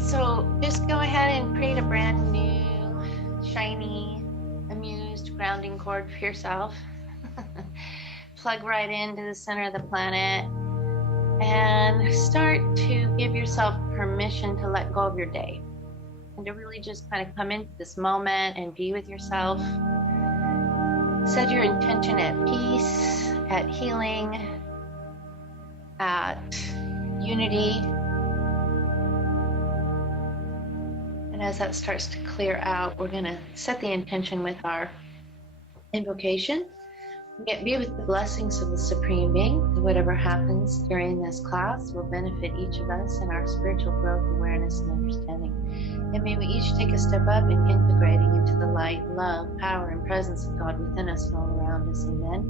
So just go ahead and create a brand new, shiny, amused grounding cord for yourself. Plug right into the center of the planet and start to give yourself permission to let go of your day and to really just kind of come into this moment and be with yourself. Set your intention at peace, at healing, at unity. And as that starts to clear out, we're going to set the intention with our invocation. Be with the blessings of the Supreme Being. Whatever happens during this class will benefit each of us in our spiritual growth, awareness, and understanding. And may we each take a step up in integrating into the light, love, power, and presence of God within us and all around us. Amen.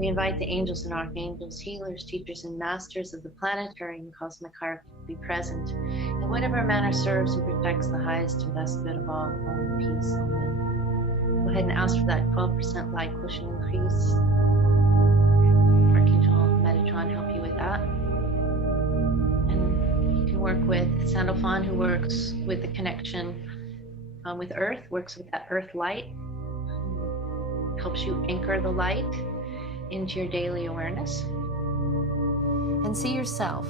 We invite the angels and archangels, healers, teachers, and masters of the planetary and cosmic hierarchy to be present in whatever manner serves and protects the highest and best good of all. All peace. Amen. Go ahead and ask for that 12% light quotient increase. Archangel Metatron help you with that. And you can work with Sandalphon, who works with the connection with Earth, works with that Earth light, helps you anchor the light into your daily awareness. And see yourself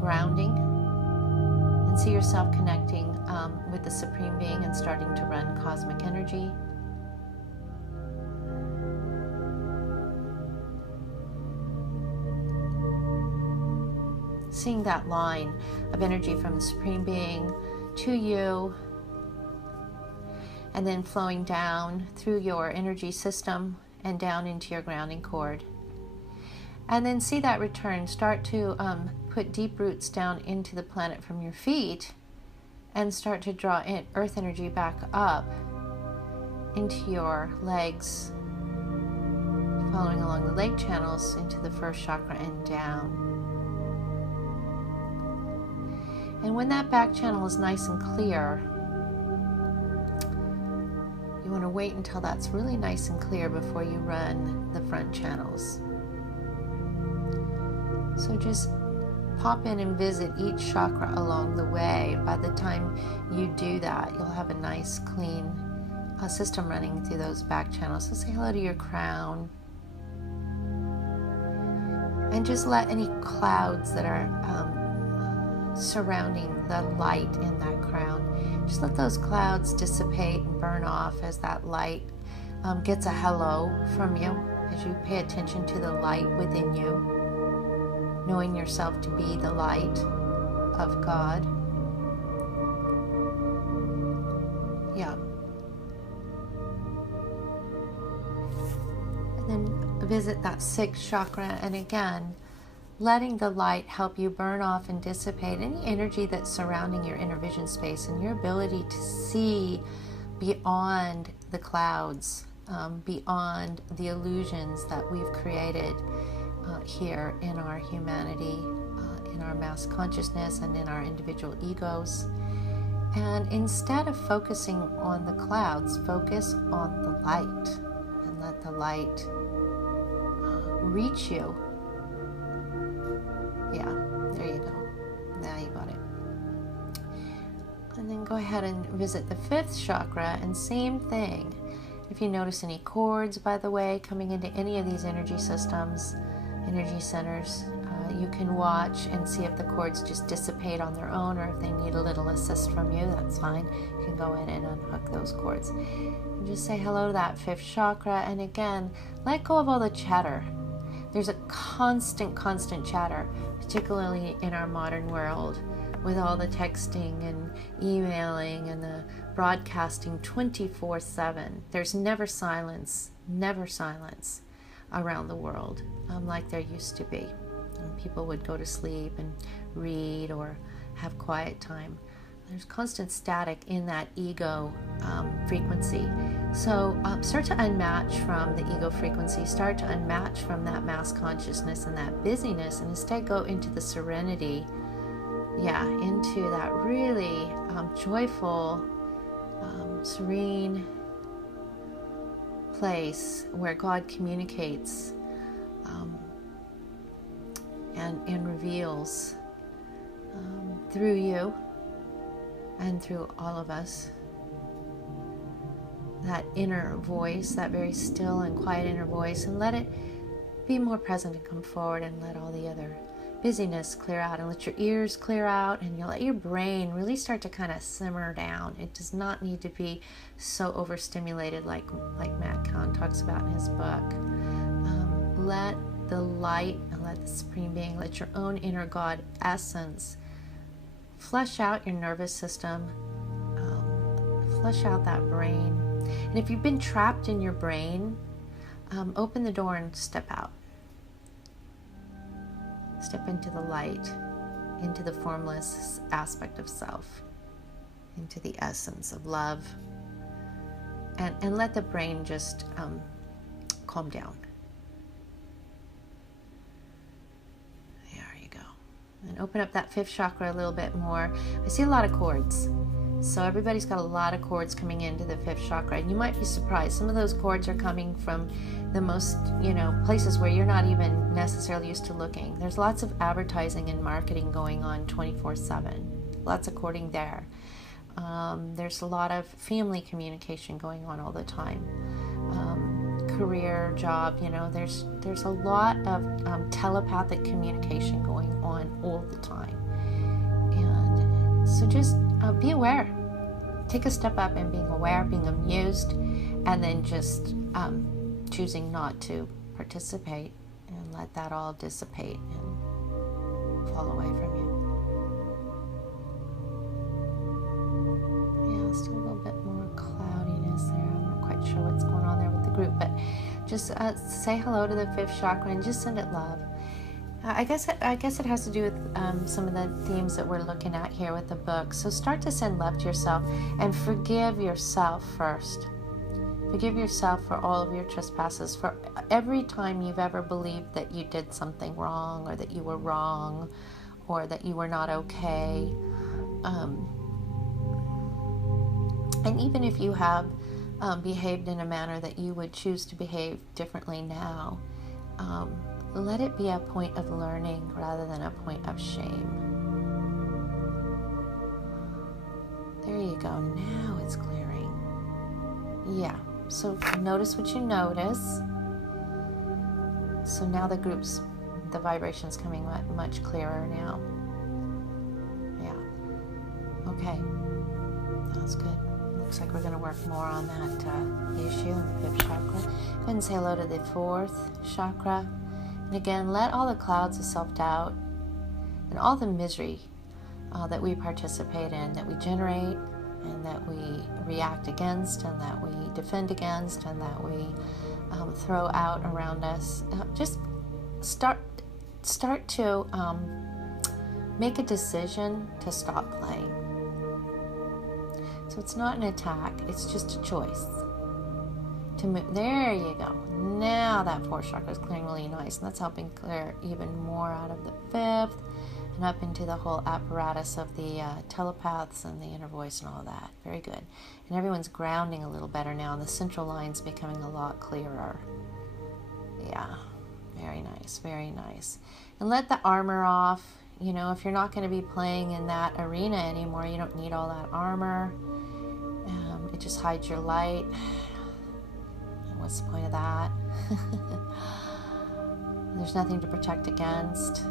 grounding, and see yourself connecting with the Supreme Being and starting to run cosmic energy. Seeing that line of energy from the Supreme Being to you, and then flowing down through your energy system and down into your grounding cord. And then see that return. Start to put deep roots down into the planet from your feet and start to draw in earth energy back up into your legs, following along the leg channels into the first chakra and down. And when that back channel is nice and clear, you want to wait until that's really nice and clear before you run the front channels. So just pop in and visit each chakra along the way. By the time you do that, you'll have a nice, clean system running through those back channels. So say hello to your crown. And just let any clouds that are surrounding the light in that crown, just let those clouds dissipate and burn off as that light gets a hello from you, as you pay attention to the light within you, knowing yourself to be the light of God. Yeah. And then visit that sixth chakra, and again, letting the light help you burn off and dissipate any energy that's surrounding your inner vision space and your ability to see beyond the clouds, beyond the illusions that we've created here in our humanity, in our mass consciousness, and in our individual egos. And instead of focusing on the clouds, focus on the light and let the light reach you. Yeah, there you go. Now you got it. And then go ahead and visit the fifth chakra, and same thing. If you notice any cords, by the way, coming into any of these energy systems, energy centers, you can watch and see if the cords just dissipate on their own, or if they need a little assist from you, that's fine. You can go in and unhook those cords. And just say hello to that fifth chakra, and again, let go of all the chatter. There's a constant chatter, particularly in our modern world, with all the texting and emailing and the broadcasting 24/7. There's never silence around the world like there used to be. And people would go to sleep and read or have quiet time. There's constant static in that ego frequency. So start to unmatch from the ego frequency, start to unmatch from that mass consciousness and that busyness, and instead go into the serenity, into that really joyful, serene place where God communicates and reveals through you and through all of us. That inner voice, that very still and quiet inner voice, and let it be more present and come forward, and let all the other busyness clear out, and let your ears clear out, and you'll let your brain really start to kind of simmer down. It does not need to be so overstimulated like Myatt talks about in his book. Let the light and let the Supreme Being, let your own inner God essence flush out your nervous system, flush out that brain. And if you've been trapped in your brain, open the door and step out. Step into the light, into the formless aspect of self, into the essence of love, and let the brain just calm down. There you go. And open up that fifth chakra a little bit more. I see a lot of cords. So everybody's got a lot of cords coming into the fifth chakra, and you might be surprised. Some of those cords are coming from the most, places where you're not even necessarily used to looking. There's lots of advertising and marketing going on 24/7. Lots of cording there. There's a lot of family communication going on all the time. Career, job, there's a lot of telepathic communication going on all the time. And so just be aware. Take a step up in being aware, being amused, and then just choosing not to participate, and let that all dissipate and fall away from you. Yeah, still a little bit more cloudiness there. I'm not quite sure what's going on there with the group, but just say hello to the fifth chakra and just send it love. I guess it has to do with some of the themes that we're looking at here with the book. So start to send love to yourself and forgive yourself first. Forgive yourself for all of your trespasses, for every time you've ever believed that you did something wrong, or that you were wrong, or that you were not okay. And even if you have behaved in a manner that you would choose to behave differently now, let it be a point of learning rather than a point of shame. There you go. Now it's clearing. Yeah. So notice what you notice. So now the vibration's coming much clearer now. Yeah. Okay. That's good. Looks like we're going to work more on that issue in the fifth chakra. Go ahead and say hello to the fourth chakra. And again, let all the clouds of self-doubt and all the misery that we participate in, that we generate, and that we react against, and that we defend against, and that we throw out around us, just start to make a decision to stop playing. So it's not an attack, it's just a choice to move. There you go. Now that fourth chakra is clearing really nice, and that's helping clear even more out of the fifth and up into the whole apparatus of the telepaths and the inner voice and all that. Very good. And everyone's grounding a little better now, and the central line's becoming a lot clearer. Yeah, very nice, very nice. And let the armor off. If you're not going to be playing in that arena anymore, you don't need all that armor. It just hides your light. What's the point of that? There's nothing to protect against.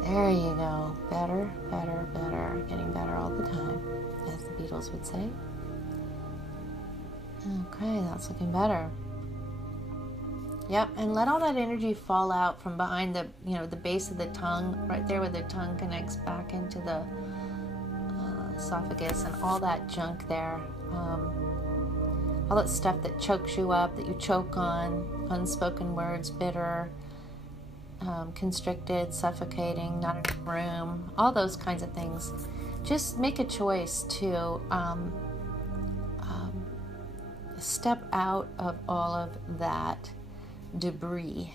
There you go. Better, better, better. Getting better all the time, as the Beatles would say. Okay, that's looking better. Yep, and let all that energy fall out from behind the, the base of the tongue, right there where the tongue connects back into the esophagus, and all that junk there. All that stuff that chokes you up, that you choke on, unspoken words, bitter, constricted, suffocating, not enough room, all those kinds of things. Just make a choice to step out of all of that debris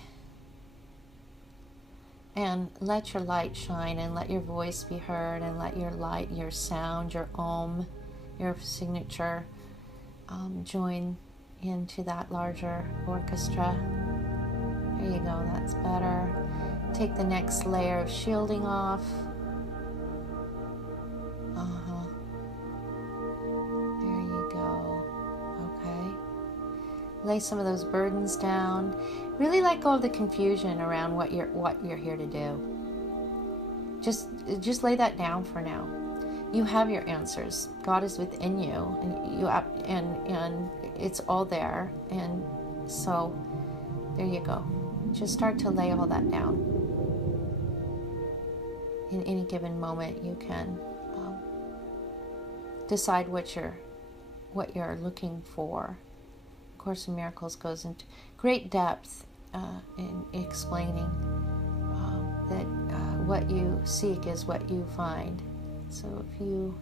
and let your light shine, and let your voice be heard, and let your light, your sound, your om, your signature join into that larger orchestra. There you go, that's better. Take the next layer of shielding off. lay some of those burdens down. Really let go of the confusion around what you're here to do. Just lay that down for now. You have your answers. God is within you, and it's all there. And so there you go. Just start to lay all that down. In any given moment, you can decide what you're looking for. Course in Miracles goes into great depth in explaining that what you seek is what you find. So if you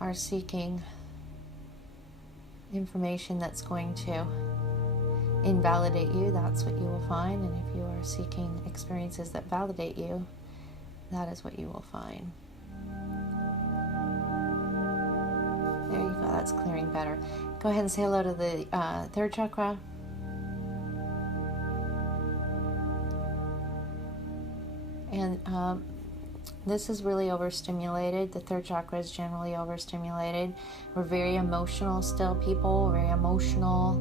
are seeking information that's going to invalidate you, that's what you will find. And if you are seeking experiences that validate you, that is what you will find. There you go, that's clearing better. Go ahead and say hello to the third chakra. And this is really overstimulated. The third chakra is generally overstimulated. We're very emotional still, people. Very emotional.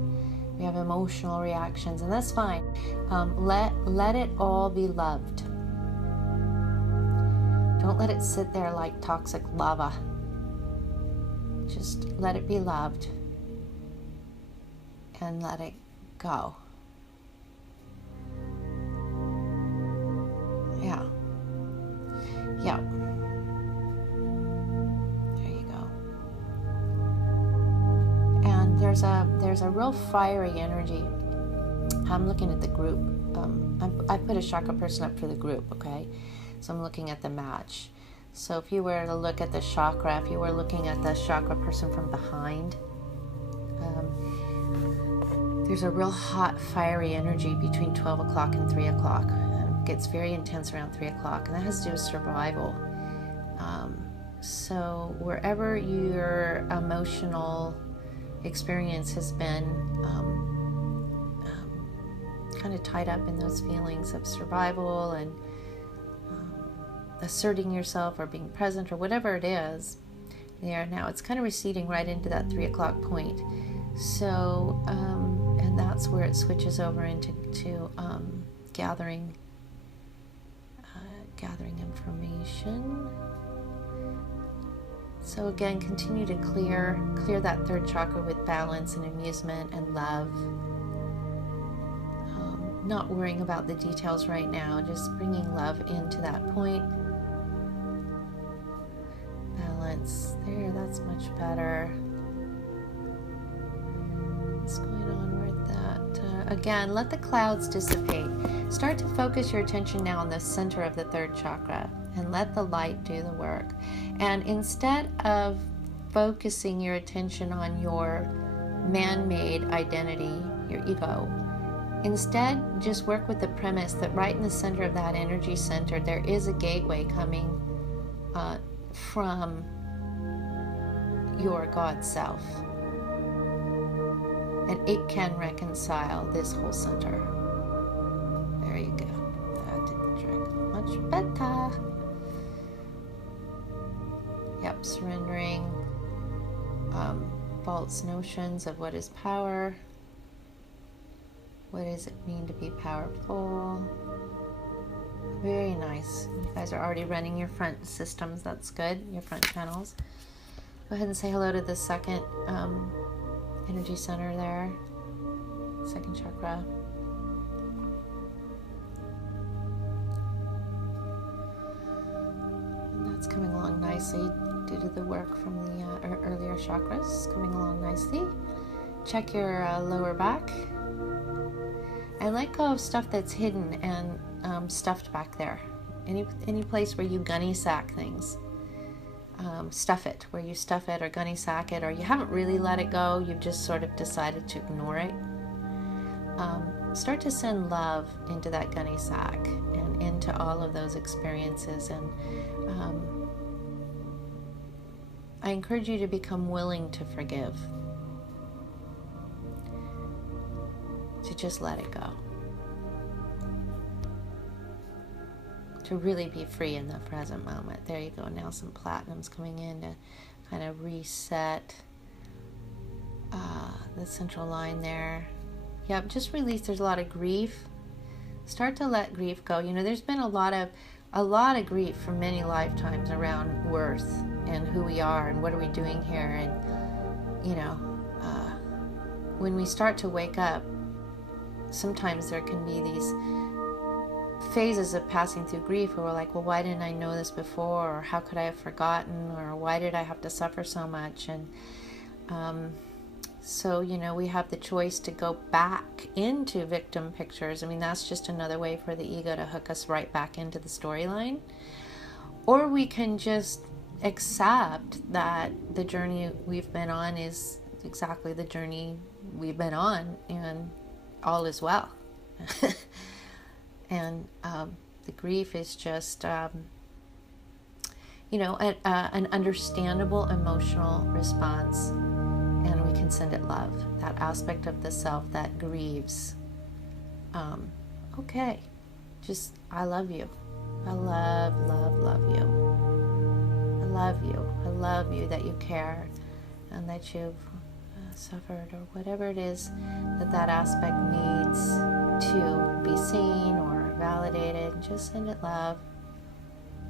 We have emotional reactions, and that's fine. Let it all be loved. Don't let it sit there like toxic lava. Just let it be loved and let it go. Yeah. Yeah. There you go. And there's a real fiery energy. I'm looking at the group. I put a chakra person up for the group, okay? So I'm looking at the match. So if you were to look at the chakra, if you were looking at the chakra person from behind, there's a real hot, fiery energy between 12 o'clock and 3 o'clock. It gets very intense around 3 o'clock, and that has to do with survival. So wherever your emotional experience has been kind of tied up in those feelings of survival and asserting yourself or being present or whatever it is, there now it's kind of receding right into that 3 o'clock point. So and that's where it switches over into gathering information. So again, continue to clear that third chakra with balance and amusement and love. Not worrying about the details right now, just bringing love into that point. Balance. There, that's much better. What's going on with that? Again, let the clouds dissipate. Start to focus your attention now on the center of the third chakra and let the light do the work. And instead of focusing your attention on your man-made identity, your ego, instead just work with the premise that right in the center of that energy center, there is a gateway coming from your God self. And it can reconcile this whole center. There you go. That did the trick. Much better. Yep, surrendering false notions of what is power. What does it mean to be powerful? Very nice. You guys are already running your front systems. That's good. Your front channels. Go ahead and say hello to the second energy center there. Second chakra. And that's coming along nicely due to the work from the earlier chakras. Coming along nicely. Check your lower back. And let go of stuff that's hidden and stuffed back there. Any place where you gunny sack things. Stuff it, where you stuff it or gunny sack it, or you haven't really let it go, you've just sort of decided to ignore it. Start to send love into that gunny sack and into all of those experiences. And I encourage you to become willing to forgive. To just let it go. To really be free in the present moment. There you go. Now some platinum's coming in to kind of reset the central line there. Yep, just release. There's a lot of grief. Start to let grief go. You know, there's been a lot of grief for many lifetimes around worth and who we are and what are we doing here. And, you know, when we start to wake up, sometimes there can be these phases of passing through grief where we're like, well, why didn't I know this before? Or how could I have forgotten? Or why did I have to suffer so much? And so, you know, we have the choice to go back into victim pictures. I mean, that's just another way for the ego to hook us right back into the storyline. Or we can just accept that the journey we've been on is exactly the journey we've been on, and all is well. And the grief is just, you know, an understandable emotional response. And we can send it love, that aspect of the self that grieves. Okay, just, I love you. I love you. I love you. I love you that you care and that you've suffered, or whatever it is that aspect needs to be seen or validated. Just send it love.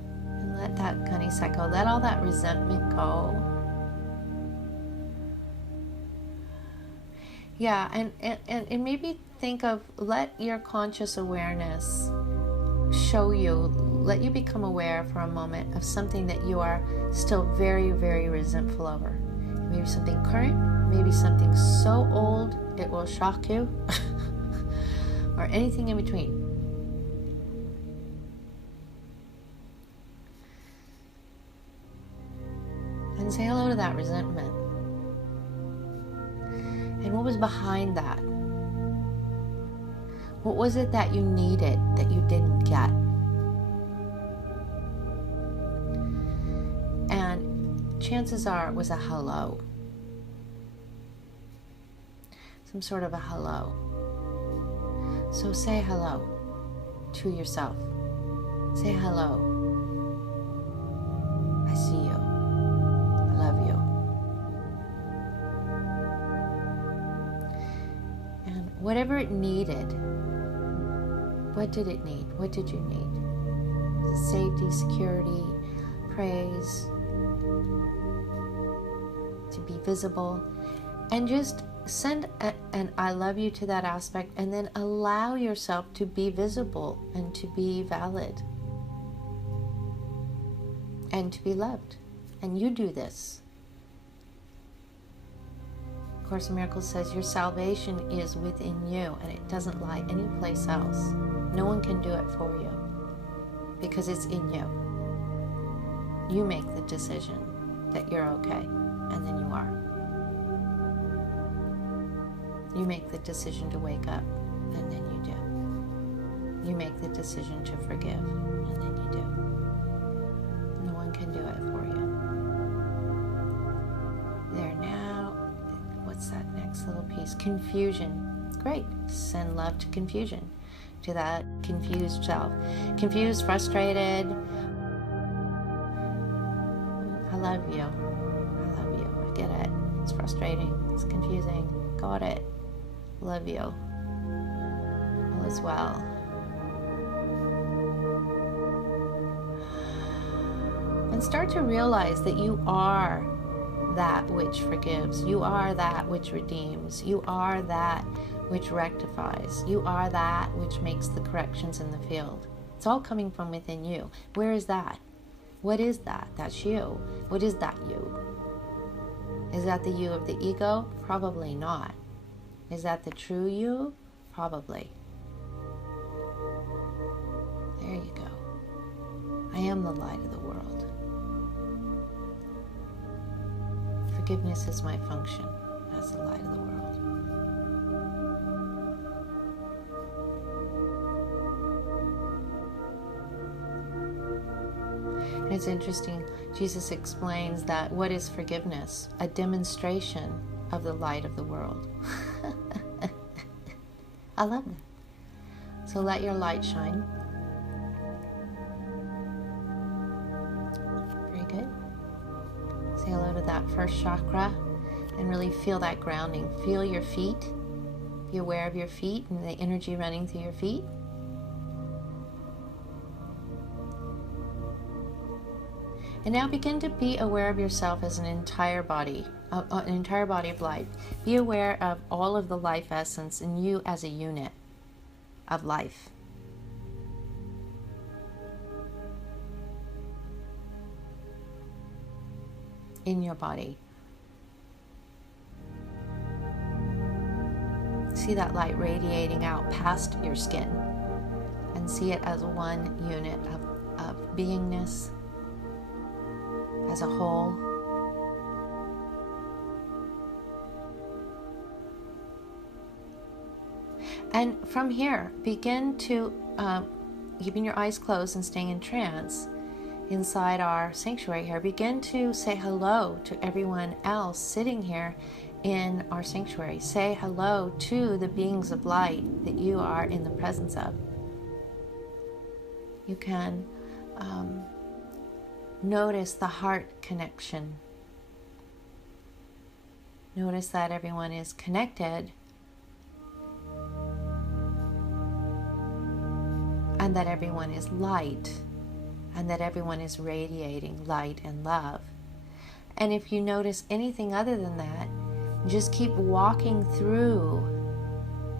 And let that gunny cycle, let all that resentment go. Yeah, and maybe think of, let your conscious awareness show you, let you become aware for a moment of something that you are still very, very resentful over. Maybe something current, maybe something so old it will shock you, or anything in between. And say hello to that resentment. And what was behind that? What was it that you needed that you didn't get? And chances are it was a hello. Some sort of a hello. So say hello to yourself. Say hello. I see you. I love you. And whatever it needed, what did it need? What did you need? Safety, security, praise, to be visible, and just send an I love you to that aspect, and then allow yourself to be visible and to be valid and to be loved. And you do this. Course in Miracles says your salvation is within you, and it doesn't lie anyplace else. No one can do it for you because it's in you. You make the decision that you're okay, and then you are. You make the decision to wake up, and then you do. You make the decision to forgive, and then you do. No one can do it for you. There now, what's that next little piece? Confusion. Great. Send love to confusion, to that confused self. Confused, frustrated. I love you. I love you. I get it. It's frustrating. It's confusing. Got it. Love you. All is well. And start to realize that you are that which forgives. You are that which redeems. You are that which rectifies. You are that which makes the corrections in the field. It's all coming from within you. Where is that? What is that? That's you. What is that you? Is that the you of the ego? Probably not. Is that the true you? Probably. There you go. I am the light of the world. Forgiveness is my function as the light of the world. And it's interesting, Jesus explains that what is forgiveness? A demonstration of the light of the world. I love that. So let your light shine. Very good. Say hello to that first chakra and really feel that grounding. Feel your feet. Be aware of your feet and the energy running through your feet. And now begin to be aware of yourself as an entire body of light. Be aware of all of the life essence in you as a unit of life. In your body. See that light radiating out past your skin and see it as one unit of beingness, as a whole. And from here, begin to, keeping your eyes closed and staying in trance inside our sanctuary here, begin to say hello to everyone else sitting here in our sanctuary. Say hello to the beings of light that you are in the presence of. You can notice the heart connection. Notice that everyone is connected and that everyone is light and that everyone is radiating light and love. And if you notice anything other than that, just keep walking through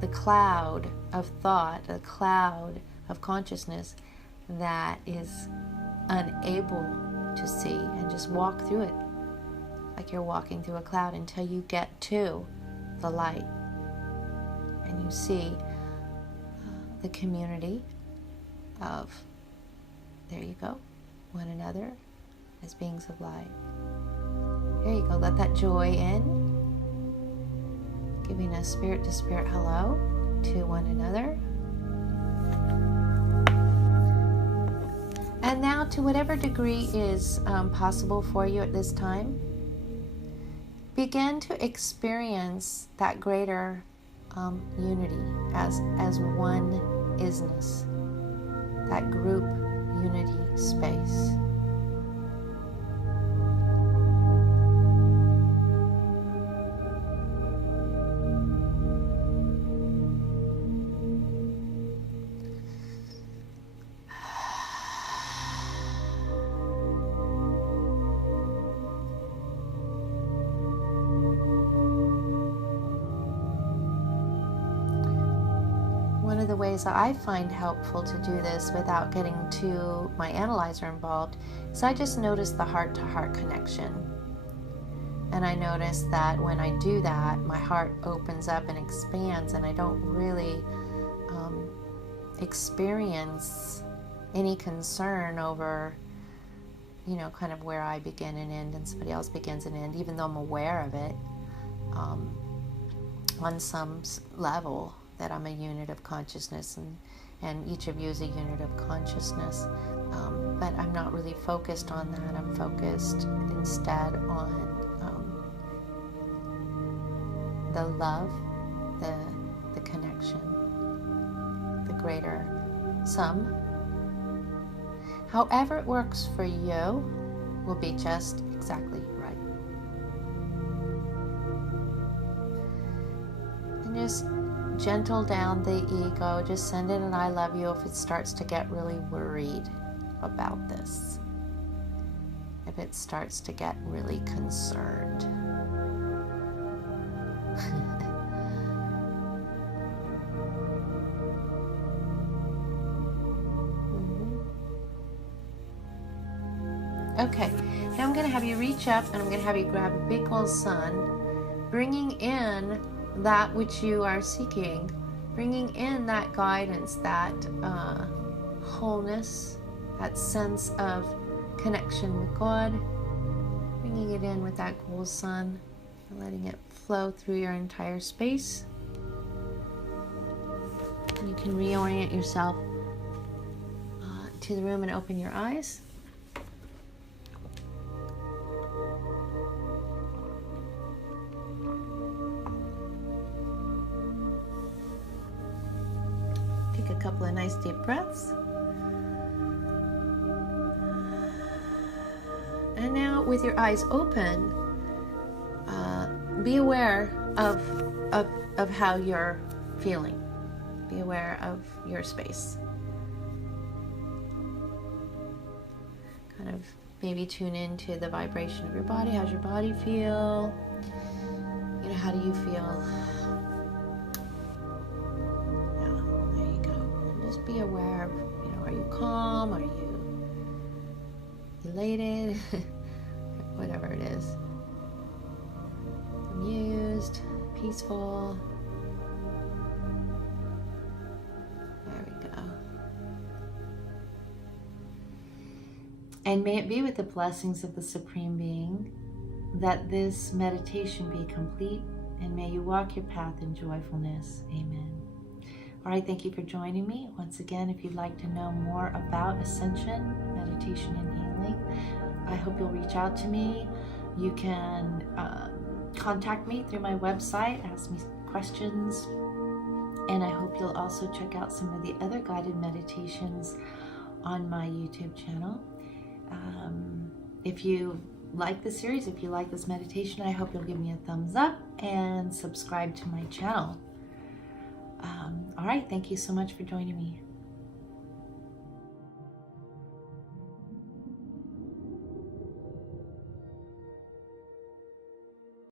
the cloud of thought, the cloud of consciousness that is unable to see, and just walk through it like you're walking through a cloud until you get to the light and you see the community of, there you go, one another as beings of light. There you go. Let that joy in, giving a spirit to spirit hello to one another. And now, to whatever degree is possible for you at this time, begin to experience that greater unity as one isness, that group unity space. One of the ways that I find helpful to do this without getting my analyzer involved is I just notice the heart-to-heart connection. And I notice that when I do that, my heart opens up and expands, and I don't really experience any concern over, kind of where I begin and end and somebody else begins and end, even though I'm aware of it on some level, that I'm a unit of consciousness, and each of you is a unit of consciousness. But I'm not really focused on that. I'm focused instead on the love, the connection, the greater sum. However it works for you will be just exactly right. And just gentle down the ego. Just send in an I love you if it starts to get really worried about this. If it starts to get really concerned. Okay, now I'm going to have you reach up and I'm going to have you grab a big old sun, bringing in that which you are seeking, bringing in that guidance, that wholeness, that sense of connection with God, bringing it in with that gold sun, and letting it flow through your entire space. And you can reorient yourself to the room and open your eyes. Take a couple of nice deep breaths. And now, with your eyes open, be aware of how your feeling. Be aware of your space. Kind of maybe tune into the vibration of your body. How's your body feel? You know, how do you feel? Yeah, there you go. And just be aware of, you know, are you calm? Are you elated? Whatever it is. Amused, peaceful. There we go. And may it be with the blessings of the Supreme Being that this meditation be complete, and may you walk your path in joyfulness. Amen. All right, thank you for joining me. Once again, if you'd like to know more about ascension, meditation, and healing, I hope you'll reach out to me. You can contact me through my website, ask me questions, and I hope you'll also check out some of the other guided meditations on my YouTube channel. If you like the series, if you like this meditation, I hope you'll give me a thumbs up and subscribe to my channel. All right, thank you so much for joining me.